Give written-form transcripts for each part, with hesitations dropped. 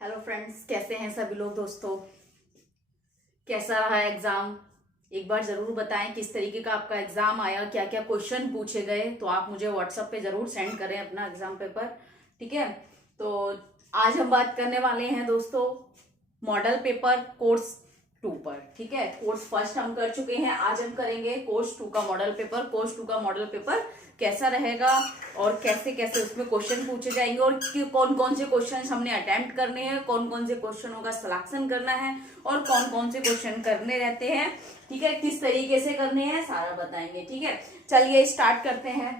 Hello friends, कैसे हैं सभी लोग। दोस्तों, कैसा रहा एग्जाम? एक बार जरूर बताएं किस तरीके का आपका एग्जाम आया, क्या क्या क्वेश्चन पूछे गए। तो आप मुझे व्हाट्सएप पे जरूर सेंड करें अपना एग्जाम पेपर। ठीक है। तो आज हम बात करने वाले हैं दोस्तों मॉडल पेपर कोर्स 2 पर। ठीक है, कोर्स फर्स्ट हम कर चुके हैं, आज हम करेंगे कोर्स 2 का मॉडल पेपर। कोर्स 2 का मॉडल पेपर कैसा रहेगा और कैसे कैसे उसमें क्वेश्चन पूछे जाएंगे और कौन कौन से क्वेश्चन हमने अटेम्प्ट करने हैं, कौन कौन से क्वेश्चनों का सिलेक्शन करना है और कौन कौन से क्वेश्चन करने रहते हैं। ठीक है, किस तरीके से करने हैं सारा बताएंगे। ठीक है, चलिए स्टार्ट करते हैं।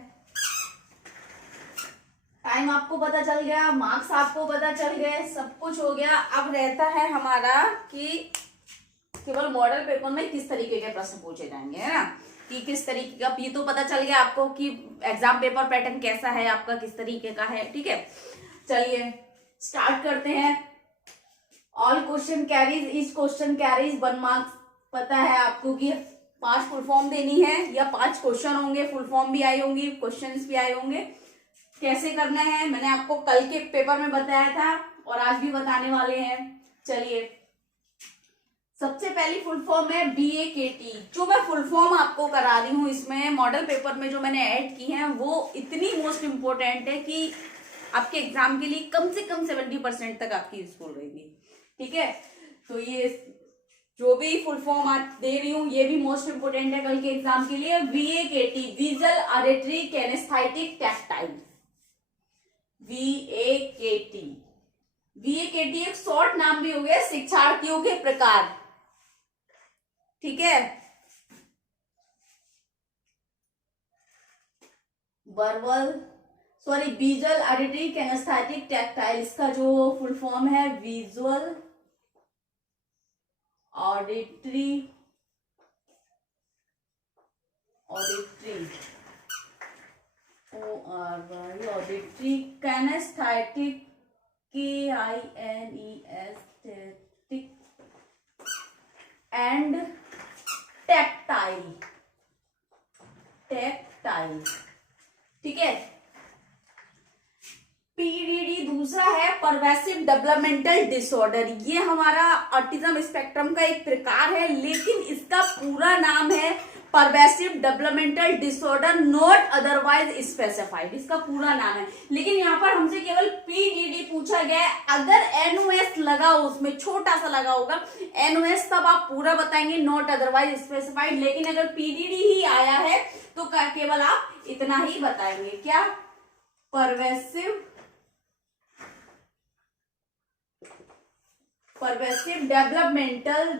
टाइम आपको पता चल गया, मार्क्स आपको पता चल गए, सब कुछ हो गया। अब रहता है हमारा कि केवल मॉडल पेपर में किस तरीके के प्रश्न पूछे जाएंगे, है ना, कि किस तरीके का। ये तो पता चल गया आपको कि एग्जाम पेपर पैटर्न कैसा है आपका, किस तरीके का है। ठीक है, चलिए स्टार्ट करते हैं। All question carries, each question carries 1 marks. पता है आपको कि 5 फुल फॉर्म देनी है या 5 क्वेश्चन होंगे, फुल फॉर्म भी आई होंगी, क्वेश्चंस भी आए होंगे। कैसे करना है मैंने आपको कल के पेपर में बताया था और आज भी बताने वाले हैं। चलिए, सबसे पहली फुल फॉर्म है BAKT। जो मैं फुल फॉर्म आपको करा रही हूँ इसमें मॉडल पेपर में जो मैंने ऐड की है वो इतनी मोस्ट इंपोर्टेंट है कि आपके एग्जाम के लिए कम से कम 70% तक आपकी यूजफुल रहेगी। ठीक है, तो ये जो भी फुल फॉर्म आप दे रही हूँ ये भी मोस्ट इंपोर्टेंट है कल के एग्जाम के लिए। VAKT, visual auditory kinaesthetic tactile. VAKT, VAKT एक शॉर्ट नाम भी हो गया शिक्षार्थियों के प्रकार। ठीक है, विजुअल ऑडिटरी कैनेस्थेटिक टैक्टाइल, इसका जो फुल फॉर्म है visual auditory auditory kinaesthetic KINESthetic and tactile. ठीक है, PDD दूसरा है परवेसिव डेवलपमेंटल डिसऑर्डर। ये हमारा ऑटिज्म स्पेक्ट्रम का एक प्रकार है, लेकिन इसका पूरा नाम है pervasive developmental disorder not otherwise specified. इसका पूरा नाम है, लेकिन यहाँ पर हमसे केवल PDD पूछा गया है। अगर NOS लगा हो, उसमें छोटा सा लगा होगा NOS, तब आप पूरा बताएंगे नॉट अदरवाइज स्पेसिफाइड। लेकिन अगर PDD ही आया है तो केवल आप इतना ही बताएंगे, क्या, परवेसिव डेवलपमेंटल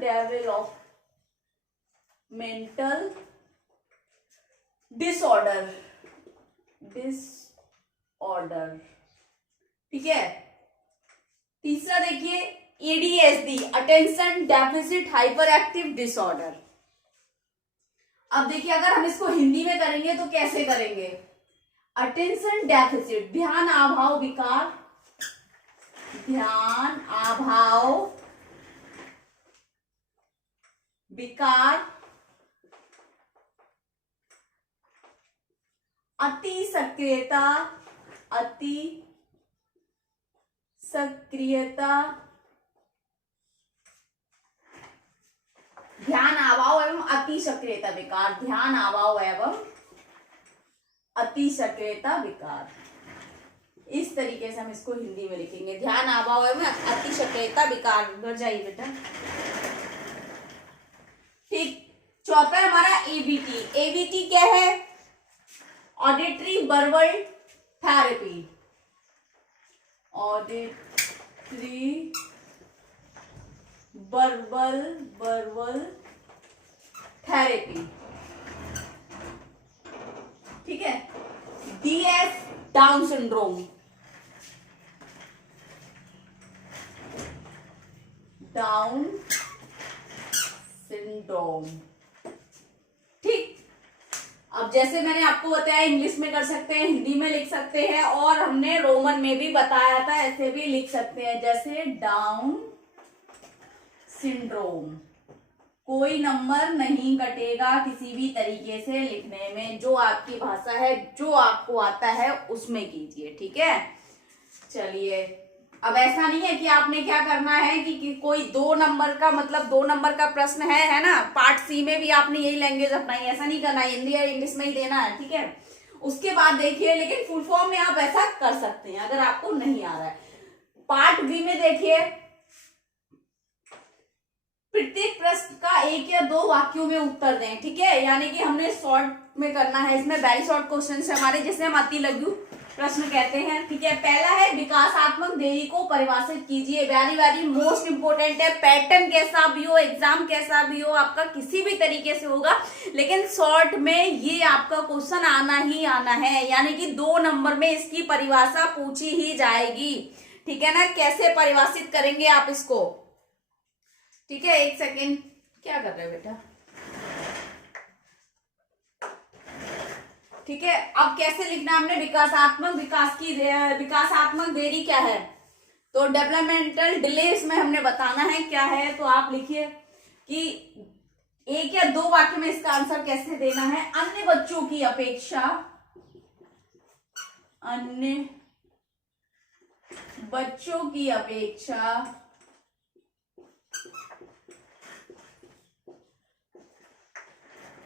डिसऑर्डर। ठीक है, तीसरा देखिए ADHD, attention deficit hyper active disorder. अब देखिए अगर हम इसको हिंदी में करेंगे तो कैसे करेंगे। अटेंशन डेफिसिट, ध्यान अभाव विकार, ध्यान अभाव विकार, अति सक्रियता, ध्यान अभाव एवं अति सक्रियता विकार, ध्यान अभाव एवं अति सक्रियता विकार। इस तरीके से हम इसको हिंदी में लिखेंगे, ध्यान अभाव एवं अति सक्रियता विकार। उधर जाइए बेटा। ठीक, चौथा है हमारा ABT क्या है, auditory verbal therapy. Auditory verbal therapy. ठीक है, DS डाउन सिंड्रोम, ठीक। अब जैसे मैंने आपको बताया इंग्लिश में कर सकते हैं, हिंदी में लिख सकते हैं और हमने रोमन में भी बताया था, ऐसे भी लिख सकते हैं जैसे डाउन सिंड्रोम। कोई नंबर नहीं कटेगा किसी भी तरीके से लिखने में, जो आपकी भाषा है, जो आपको आता है उसमें कीजिए। ठीक है, चलिए अब ऐसा नहीं है कि आपने क्या करना है कि कोई 2 नंबर का मतलब 2 नंबर का प्रश्न है ना, पार्ट सी में भी आपने यही लैंग्वेज अपनाई, ऐसा नहीं करना है, हिंदी या इंग्लिश में ही देना है, ठीक है। उसके बाद देखिए, लेकिन फुल फॉर्म में आप ऐसा कर सकते हैं अगर आपको नहीं आ रहा है। पार्ट बी में देखिए, प्रत्येक प्रश्न का 1 या 2 वाक्यों में उत्तर दें, ठीक है। यानी कि हमने शॉर्ट में करना है, इसमें वेरी शॉर्ट क्वेश्चन है हमारे, जिसे हम अति लघु प्रश्न कहते हैं, ठीक है। पहला है विकासात्मक देरी को परिभाषित कीजिए, वेरी वेरी मोस्ट इंपोर्टेंट है। पैटर्न कैसा भी हो, एग्जाम कैसा भी हो, आपका किसी भी तरीके से होगा, लेकिन शॉर्ट में ये आपका क्वेश्चन आना ही आना है, यानी कि 2 नंबर में इसकी परिभाषा पूछी ही जाएगी, ठीक है ना। कैसे परिभाषित करेंगे आप इसको, ठीक है। 1 सेकेंड, क्या कर रहे हो बेटा, ठीक है। अब कैसे लिखना हमने, विकासात्मक देरी क्या है, तो डेवलपमेंटल डिले इसमें हमने बताना है क्या है। तो आप लिखिए कि 1 या 2 वाक्य में इसका आंसर कैसे देना है। अन्य बच्चों की अपेक्षा, अन्य बच्चों की अपेक्षा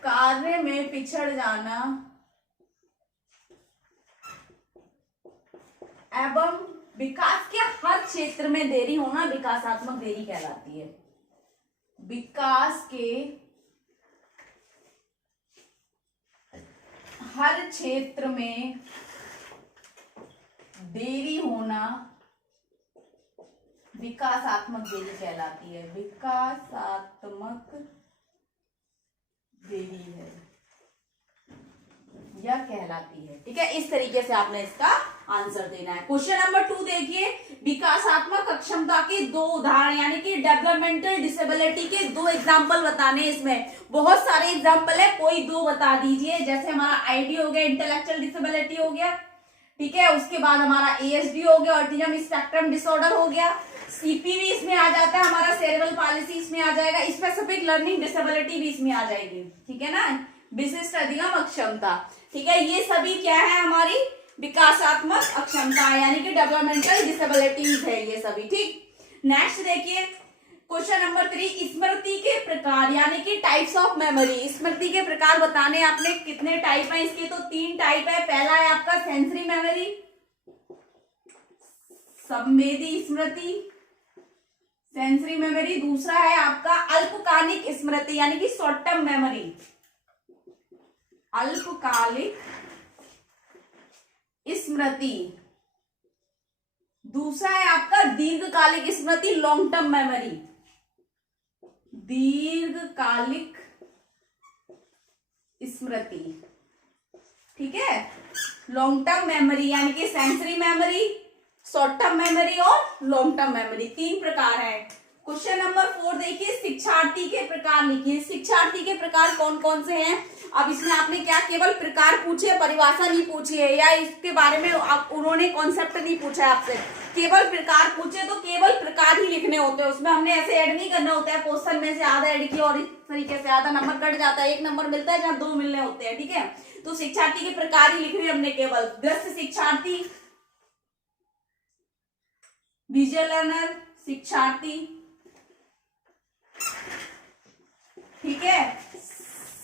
कार्य में पिछड़ जाना एवं विकास के हर क्षेत्र में देरी होना विकासात्मक देरी कहलाती है। विकास के हर क्षेत्र में देरी होना विकासात्मक देरी कहलाती है, विकासात्मक देरी है या कहलाती है, ठीक है। इस तरीके से आपने इसका आंसर देना है। क्वेश्चन नंबर 2 देखिए, विकासात्मक अक्षमता के 2 उदाहरण, यानी कि डेवलपमेंटल डिसेबिलिटी के 2 एग्जाम्पल बताने। इसमें बहुत सारे एग्जाम्पल है, कोई 2 बता दीजिए। जैसे हमारा आईडी हो गया, इंटेलेक्चुअल डिसेबिलिटी हो गया, ठीक है। उसके बाद हमारा एएसडी हो गया, ऑटिज्म स्पेक्ट्रम डिसऑर्डर हो गया, सीपीवी इसमें आ जाता है, हमारा सेरेब्रल पॉलिसी इसमें आ जाएगा, स्पेसिफिक लर्निंग डिसेबिलिटी भी इसमें आ जाएगी, ठीक है ना, विशिष्ट अधिगम अक्षमता, ठीक है। ये सभी क्या है, हमारी विकासात्मक अक्षमता, यानी कि डेवलपमेंटल डिसेबिलिटीज है ये सभी, ठीक। नेक्स्ट देखिए, क्वेश्चन नंबर 3, स्मृति के प्रकार, यानी कि टाइप्स ऑफ मेमोरी। स्मृति के प्रकार बताने आपने, कितने टाइप है इसके, तो 3 टाइप है। पहला है आपका सेंसरी मेमोरी, संवेदी स्मृति, सेंसरी मेमोरी। दूसरा है आपका अल्पकालिक स्मृति, यानी कि शॉर्ट टर्म मेमोरी, अल्पकालिक स्मृति। दूसरा है आपका दीर्घकालिक स्मृति, लॉन्ग टर्म मेमोरी, दीर्घकालिक स्मृति, ठीक है। लॉन्ग टर्म मेमोरी यानी कि sensory memory, short term memory और लॉन्ग टर्म मेमोरी, 3 प्रकार है। क्वेश्चन नंबर 4 देखिए, शिक्षार्थी के प्रकार लिखिए। शिक्षार्थी के प्रकार कौन कौन से हैं। अब इसमें आपने क्या केवल प्रकार पूछे, परिभाषा नहीं पूछी है, या इसके बारे में आप उन्होंने कॉन्सेप्ट नहीं पूछा है आपसे, केवल प्रकार पूछे तो केवल प्रकार ही लिखने होते हैं। उसमें हमने ऐसे ऐड नहीं करना होता है, क्वेश्चन में से आधा ऐड किया और इस तरीके से आधा नंबर कट जाता है, 1 नंबर मिलता है जहां 2 मिलने होते हैं, ठीक है। तो शिक्षार्थी के प्रकार ही लिख रहे हमने केवल। ग्रस्त शिक्षार्थी, विजुअल लर्नर शिक्षार्थी, ठीक है,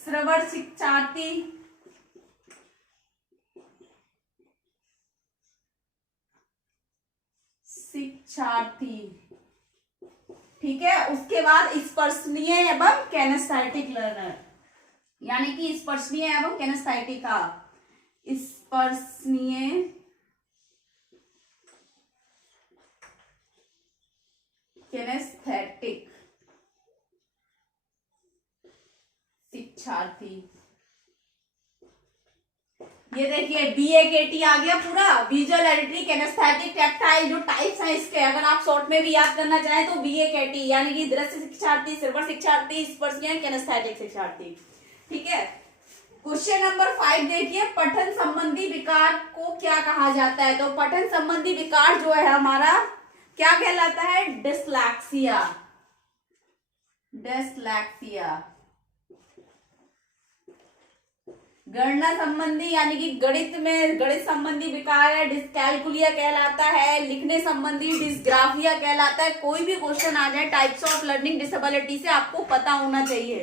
श्रवण शिक्षार्थी, ठीक है। उसके बाद स्पर्शनीय एवं कैनेस्थेटिक लर्नर, यानी कि स्पर्शनीय एवं कैनेस्थेटिक का, स्पर्शनीय कैनेस्थेटिक शिक्षार्थी। ये देखिए BAKT आ गया पूरा, विजुअल, ऑडिटरी, कैनेस्थेटिक, टैक्टाइल, जो टाइप्स हैं इसके, अगर आप शॉर्ट में भी याद करना चाहें तो BAKT, यानी कि दृश्य शिक्षार्थी, श्रवण शिक्षार्थी, स्पर्शनीय, कैनेस्थेटिक शिक्षार्थी, ठीक है। क्वेश्चन नंबर 5 देखिए, पठन संबंधी विकार को क्या कहा जाता है। तो पठन संबंधी विकार जो है हमारा क्या कहलाता है, डिसलैक्सिया, डिसलैक्सिया, गणना संबंधी यानी कि गणित में गणित संबंधी विकार है डिस्कैलकुलिया कहलाता है, लिखने संबंधी डिस्ग्राफिया कहलाता है। कोई भी क्वेश्चन आ जाए टाइप्स ऑफ लर्निंग डिसेबिलिटी से आपको पता होना चाहिए,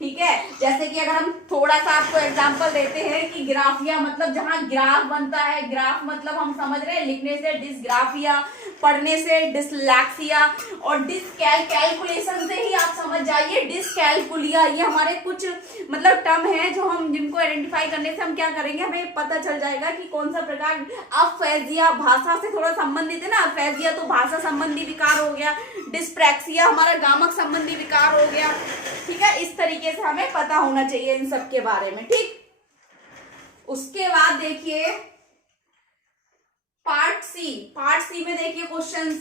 ठीक है। जैसे कि अगर हम थोड़ा सा आपको एग्जांपल देते हैं कि ग्राफिया मतलब जहां ग्राफ बनता है, ग्राफ मतलब हम समझ रहे हैं लिखने से डिस्ग्राफिया, पढ़ने से डिसलैक्सिया और कैलकुलेशन से ही आप समझ जाइए डिसकैलकुलिया। ये हमारे कुछ मतलब टर्म है जो हम जिनको आइडेंटिफाई करने से हम क्या करेंगे, हमें पता चल जाएगा कि कौन सा प्रकार। अफेजिया भाषा से थोड़ा संबंधित है ना, अफेजिया तो भाषा संबंधी विकार हो गया, डिस्प्रैक्सिया हमारा गामक संबंधी विकार हो गया, ठीक है। इस तरीके से हमें पता होना चाहिए इन सब के बारे में, ठीक। उसके बाद देखिए पार्ट सी में देखिए क्वेश्चंस,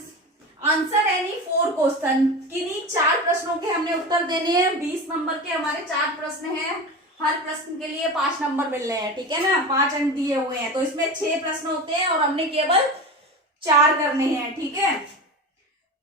आंसर एनी 4 क्वेश्चन, किन्हीं 4 प्रश्नों के हमने उत्तर देने हैं। 20 नंबर के हमारे 4 प्रश्न हैं, हर प्रश्न के लिए 5 नंबर मिल रहे हैं, ठीक है ना, 5 अंक दिए हुए हैं। तो इसमें 6 प्रश्न होते हैं और हमने केवल 4 करने हैं, ठीक है।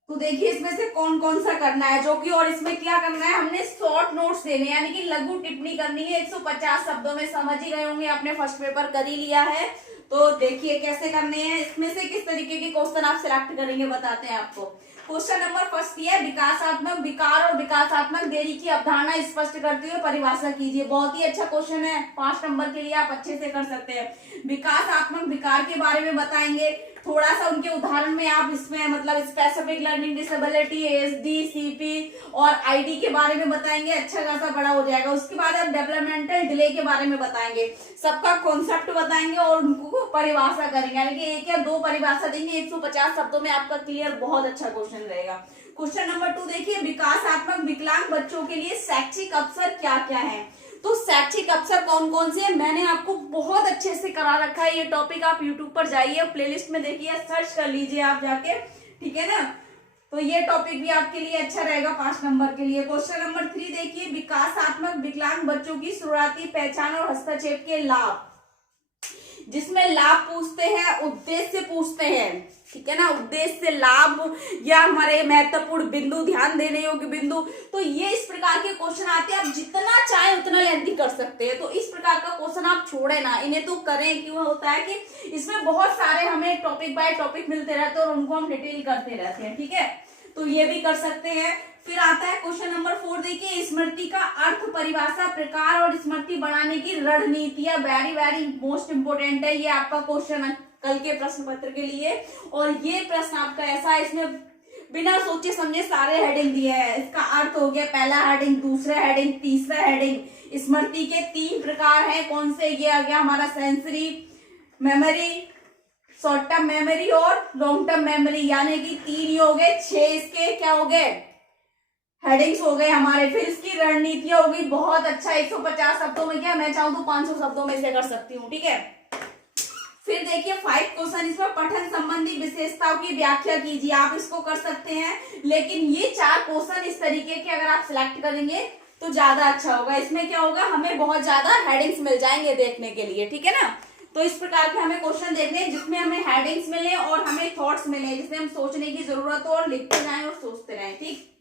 तो देखिए इसमें से कौन कौन सा करना है जो कि, और इसमें क्या करना है, हमने शॉर्ट नोट्स देने यानी कि लघु टिप्पणी करनी है। 150 शब्दों में समझ ही गए होंगे, आपने फर्स्ट पेपर कर ही लिया है। तो देखिए कैसे करने हैं, इसमें से किस तरीके के क्वेश्चन आप सिलेक्ट करेंगे बताते हैं आपको। क्वेश्चन नंबर फर्स्ट ये है, विकासात्मक विकार और विकासात्मक देरी की अवधारणा स्पष्ट करते हुए परिभाषा कीजिए। बहुत ही अच्छा क्वेश्चन है, 5 नंबर के लिए आप अच्छे से कर सकते हैं। विकासात्मक विकार के बारे में बताएंगे, थोड़ा सा उनके उदाहरण में आप इसमें मतलब specific learning disability, SD, CP और आईडी के बारे में बताएंगे, अच्छा खासा बड़ा हो जाएगा। उसके बाद आप डेवलपमेंटल डिले के बारे में बताएंगे, सबका कॉन्सेप्ट बताएंगे और उनको परिभाषा करेंगे, यानी कि 1 या 2 परिभाषा देंगे। 150 शब्दों में आपका क्लियर, बहुत अच्छा क्वेश्चन रहेगा। क्वेश्चन नंबर 2 देखिए, विकासात्मक विकलांग बच्चों के लिए शैक्षिक अवसर क्या क्या है। तो शैक्षिक अवसर कौन कौन से हैं, मैंने आपको बहुत अच्छे से करा रखा है ये टॉपिक। आप यूट्यूब पर जाइए, प्लेलिस्ट में देखिए, सर्च कर लीजिए आप जाके, ठीक है ना। तो ये टॉपिक भी आपके लिए अच्छा रहेगा 5 नंबर के लिए। क्वेश्चन नंबर 3 देखिए, विकासात्मक विकलांग बच्चों की शुरुआती पहचान और हस्तक्षेप के लाभ, जिसमें लाभ पूछते हैं, उद्देश्य पूछते हैं, ठीक है ना, उद्देश्य, लाभ या हमारे महत्वपूर्ण बिंदु, ध्यान देने योग्य बिंदु। तो ये इस प्रकार के क्वेश्चन आते हैं, आप जितना चाहे उतना लेंथी कर सकते हैं। तो इस प्रकार का क्वेश्चन आप छोड़े ना, इन्हें तो करें। क्यों होता है कि इसमें बहुत सारे हमें टॉपिक बाय टॉपिक मिलते रहते हैं और उनको हम डिटेल करते रहते हैं, ठीक है। तो ये भी कर सकते हैं। फिर आता है क्वेश्चन नंबर 4 देखिए, स्मृति का अर्थ, परिभाषा, प्रकार और स्मृति बढ़ाने की रणनीतियां, वेरी वेरी मोस्ट इंपोर्टेंट है। ये आपका क्वेश्चन है कल के प्रश्न पत्र के लिए। और ये प्रश्न आपका ऐसा है, इसमें बिना सोचे समझे सारे हेडिंग दिए हैं। इसका अर्थ हो गया पहला हेडिंग, दूसरा हेडिंग, तीसरा हेडिंग। स्मृति के 3 प्रकार हैं, कौन से, ये आ गया हमारा sensory memory, short term memory और लॉन्ग टर्म मेमोरी, यानी कि 3 ही हो गए, 6 इसके क्या हो गए, हेडिंग्स हो गए हमारे। फिर इसकी रणनीतियां हो गई, बहुत अच्छा। 150 शब्दों में क्या, मैं चाहूँ तो 500 शब्दों में से कर सकती हूँ, ठीक है। फिर देखिए 5 क्वेश्चन, इसमें पठन संबंधी विशेषताओं की व्याख्या कीजिए, आप इसको कर सकते हैं। लेकिन ये 4 क्वेश्चन इस तरीके के अगर आप सिलेक्ट करेंगे तो ज्यादा अच्छा होगा। इसमें क्या होगा, हमें बहुत ज्यादा हेडिंग्स मिल जाएंगे देखने के लिए, ठीक है ना। तो इस प्रकार के हमें क्वेश्चन देखने हैं जिसमें हमें हेडिंग्स मिले और हमें थॉट्स मिले, जिसमें हम सोचने की जरूरत हो और लिखते जाएं और सोचते रहें, ठीक।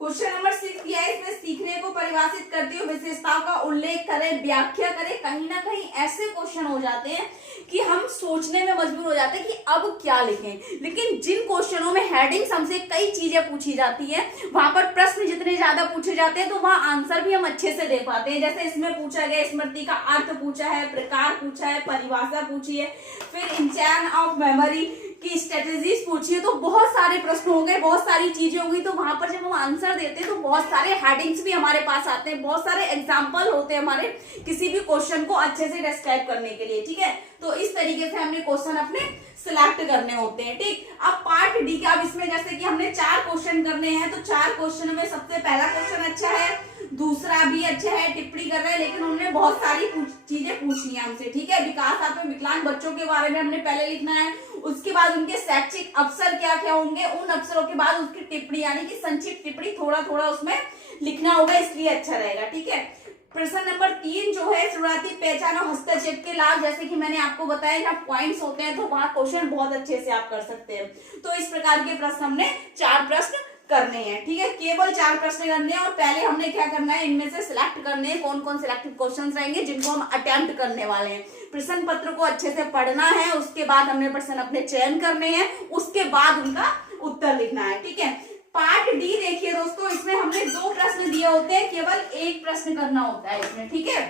क्वेश्चन नंबर 6 किया है, इसमें सीखने को परिभाषित करते हुए विशेषताओं का उल्लेख करें, व्याख्या करें। कहीं ना कहीं ऐसे क्वेश्चन हो जाते हैं कि हम सोचने में मजबूर हो जाते हैं कि अब क्या लिखें। लेकिन जिन क्वेश्चनों में हेडिंग्स हमसे कई चीजें पूछी जाती है, वहां पर प्रश्न जितने ज्यादा पूछे जाते हैं तो वहां आंसर भी हम अच्छे से दे पाते हैं। जैसे इसमें पूछा गया, स्मृति का अर्थ पूछा है, प्रकार पूछा है, परिभाषा पूछी है, फिर इंचैन ऑफ मेमोरी की स्ट्रेटेजीज पूछी है। तो बहुत सारे प्रश्न हो गए, बहुत सारी चीजें हो गई। तो वहां पर जब हम आंसर देते हैं तो बहुत सारे हेडिंग्स भी हमारे पास आते हैं, बहुत सारे एग्जाम्पल होते हैं हमारे किसी भी क्वेश्चन को अच्छे से डिस्क्राइब करने के लिए, ठीक है। तो इस तरीके से हमने क्वेश्चन अपने सिलेक्ट करने होते हैं, ठीक। अब पार्ट डी का, अब इसमें जैसे कि हमने 4 क्वेश्चन करने हैं, तो 4 क्वेश्चन में सबसे पहला क्वेश्चन अच्छा है, दूसरा भी अच्छा है, टिप्पणी कर रहे हैं, लेकिन उन्होंने बहुत सारी चीजें पूछी है हमसे, ठीक है। विकासात्मक विकलांग बच्चों के बारे में हमने पहले लिखना है, उसके बाद उनके शैक्षिक अवसर क्या क्या होंगे, उन अवसरों के बाद उसकी टिप्पणी यानी कि संक्षिप्त टिप्पणी थोड़ा थोड़ा उसमें लिखना होगा, इसलिए अच्छा रहेगा, ठीक है। प्रश्न नंबर 3 जो है, शुरुआती पहचान और हस्तक्षेप के लाभ, जैसे कि मैंने आपको बताया जहाँ पॉइंट्स होते हैं तो वहां क्वेश्चन बहुत अच्छे से आप कर सकते हैं। तो इस प्रकार के प्रश्न हमने 4 प्रश्न करने हैं, ठीक है। केवल 4 प्रश्न करने हैं और पहले हमने क्या करना है, इनमें से सिलेक्ट करने हैं कौन कौन सिलेक्टिव क्वेश्चंस रहेंगे जिनको हम अटेम्प्ट करने वाले हैं। प्रश्न पत्र को अच्छे से पढ़ना है, उसके बाद हमने प्रश्न अपने चयन करने हैं, उसके बाद उनका उत्तर लिखना है, ठीक है। पार्ट डी देखिए दोस्तों, इसमें हमने 2 प्रश्न दिए होते हैं, केवल 1 प्रश्न करना होता है इसमें, ठीक है।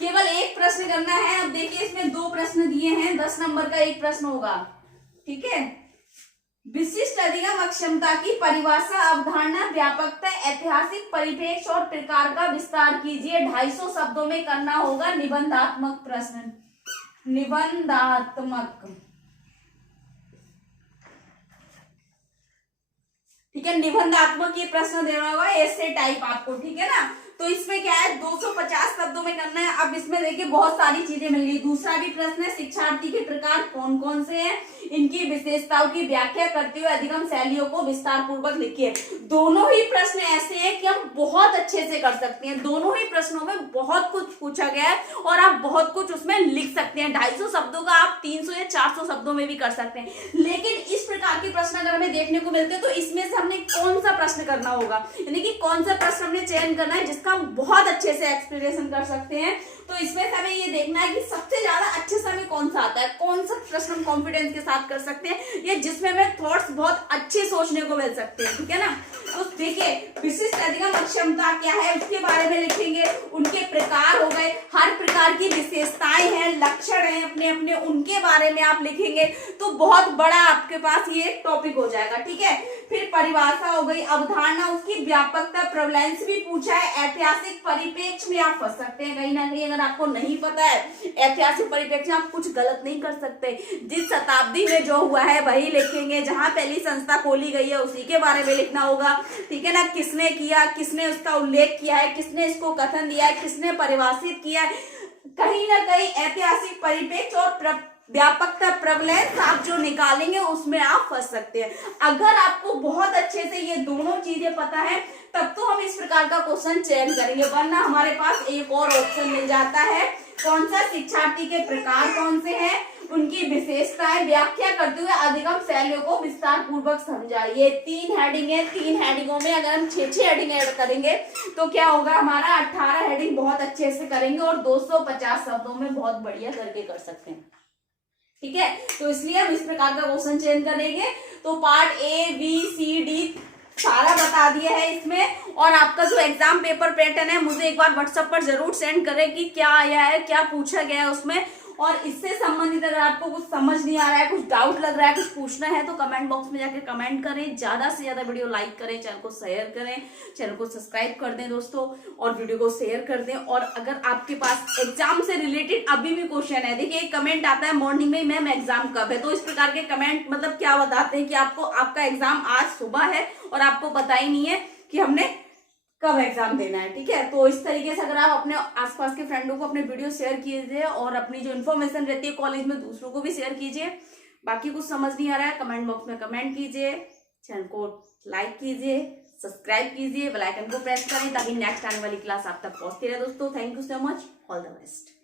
केवल 1 प्रश्न करना है। अब देखिए इसमें 2 प्रश्न दिए हैं, 10 नंबर का 1 प्रश्न होगा, ठीक है। विशिष्ट अधिगम अक्षमता की परिभाषा, अवधारणा, व्यापकता, ऐतिहासिक परिप्रेक्ष्य और प्रकार का विस्तार कीजिए। 250 शब्दों में करना होगा निबंधात्मक प्रश्न, निबंधात्मक, ठीक है। निबंधात्मक ये प्रश्न देना होगा, ऐसे टाइप आपको, ठीक है ना। तो इसमें क्या है, 250 शब्दों में करना है। अब इसमें देखिए बहुत सारी चीजें मिल गई। दूसरा भी प्रश्न है, शिक्षार्थी के प्रकार कौन कौन से हैं, इनकी विशेषताओं की व्याख्या करते हुए अधिगम शैलियों को विस्तार पूर्वक लिखिए। दोनों ही प्रश्न ऐसे हैं कि हम बहुत अच्छे से कर सकते हैं। दोनों ही प्रश्नों में बहुत कुछ पूछा गया है और आप बहुत कुछ उसमें लिख सकते हैं। 250 शब्दों का आप 300 या 400 शब्दों में भी कर सकते हैं। लेकिन इस प्रकार के प्रश्न अगर हमें देखने को मिलते हैं तो इसमें से हमने कौन सा प्रश्न करना होगा, यानी कि कौन सा प्रश्न हमने चयन करना है जिसका हम बहुत अच्छे से एक्सप्लेनेशन कर सकते हैं। तो इसमें से हमें ये देखना है कि सबसे ज्यादा अच्छे से हमें कौन सा आता है, कौन सा प्रश्न हम कॉन्फिडेंस के साथ कर सकते हैं, या जिसमें हमें थॉट्स बहुत अच्छे सोचने को मिल सकते हैं, ठीक है ना। तो देखिए विशिष्ट अधिगम अक्षमता क्या है उसके बारे में लिखेंगे, उनके प्रकार हो गए, हर प्रकार की विशेषताएं हैं, लक्षण हैं अपने अपने, उनके बारे में आप लिखेंगे तो बहुत बड़ा आपके पास ये टॉपिक हो जाएगा, ठीक है। फिर परिभाषा हो गई, अवधारणा, उसकी व्यापकता, प्रेवलेंस भी पूछा है, ऐतिहासिक परिप्रेक्ष्य में आप फंस सकते हैं कहीं ना कहीं। अगर आपको नहीं पता है ऐतिहासिक परिप्रेक्ष्य, आप कुछ गलत नहीं कर सकते। जिस शताब्दी में जो हुआ है वही लिखेंगे, जहां पहली संस्था खोली गई है उसी के बारे में लिखना होगा, ठीक है ना। किसने किया, किसने उसका उल्लेख किया है, किसने इसको कथन दिया है, किसने परिभाषित किया है। कहीं ना कहीं ऐतिहासिक परिप्रेक्ष्य और व्यापकता, प्रेवलेंस आप जो निकालेंगे उसमें आप फंस सकते हैं। अगर आपको बहुत अच्छे से ये दोनों चीजें पता है तब तो हम इस प्रकार का क्वेश्चन चयन करेंगे, वरना हमारे पास एक और ऑप्शन मिल जाता है। कौन सा, शिक्षार्थी के प्रकार कौन से हैं, उनकी विशेषताएं, व्याख्या करते हुए अधिगम शैलियों को विस्तार पूर्वक समझाइए। 3 हेडिंग है, 3 हेडिंगों में अगर हम 6 हेडिंग ऐड करेंगे तो क्या होगा, हमारा 18 हेडिंग बहुत अच्छे से करेंगे और 250 शब्दों में बहुत बढ़िया करके कर सकते हैं, ठीक है। तो इसलिए हम इस प्रकार का क्वेश्चन चयन करेंगे। तो part A B C D सारा बता दिया है इसमें। और आपका जो एग्जाम पेपर पैटर्न है मुझे एक बार व्हाट्सएप पर जरूर सेंड करें कि क्या आया है, क्या पूछा गया है उसमें। और इससे संबंधित अगर आपको कुछ समझ नहीं आ रहा है, कुछ डाउट लग रहा है, कुछ पूछना है तो कमेंट बॉक्स में जाकर कमेंट करें। ज्यादा से ज्यादा वीडियो लाइक करें, चैनल को शेयर करें, चैनल को सब्सक्राइब कर दें दोस्तों, और वीडियो को शेयर कर दें। और अगर आपके पास एग्जाम से रिलेटेड अभी भी क्वेश्चन है, देखिए एक कमेंट आता है मॉर्निंग में, मैम एग्जाम कब है, तो इस प्रकार के कमेंट मतलब क्या बताते हैं कि आपको आपका एग्जाम आज सुबह है और आपको पता ही नहीं है कि हमने कब एग्जाम देना है, ठीक है। तो इस तरीके से अगर आप अपने आसपास के फ्रेंडों को अपने वीडियो शेयर कीजिए और अपनी जो इन्फॉर्मेशन रहती है कॉलेज में दूसरों को भी शेयर कीजिए। बाकी कुछ समझ नहीं आ रहा है कमेंट बॉक्स में कमेंट कीजिए, चैनल को लाइक कीजिए, सब्सक्राइब कीजिए, बेल आइकन को प्रेस करें ताकि नेक्स्ट आने वाली क्लास आप तक पहुंचती रहे दोस्तों। Thank you so much, all the best.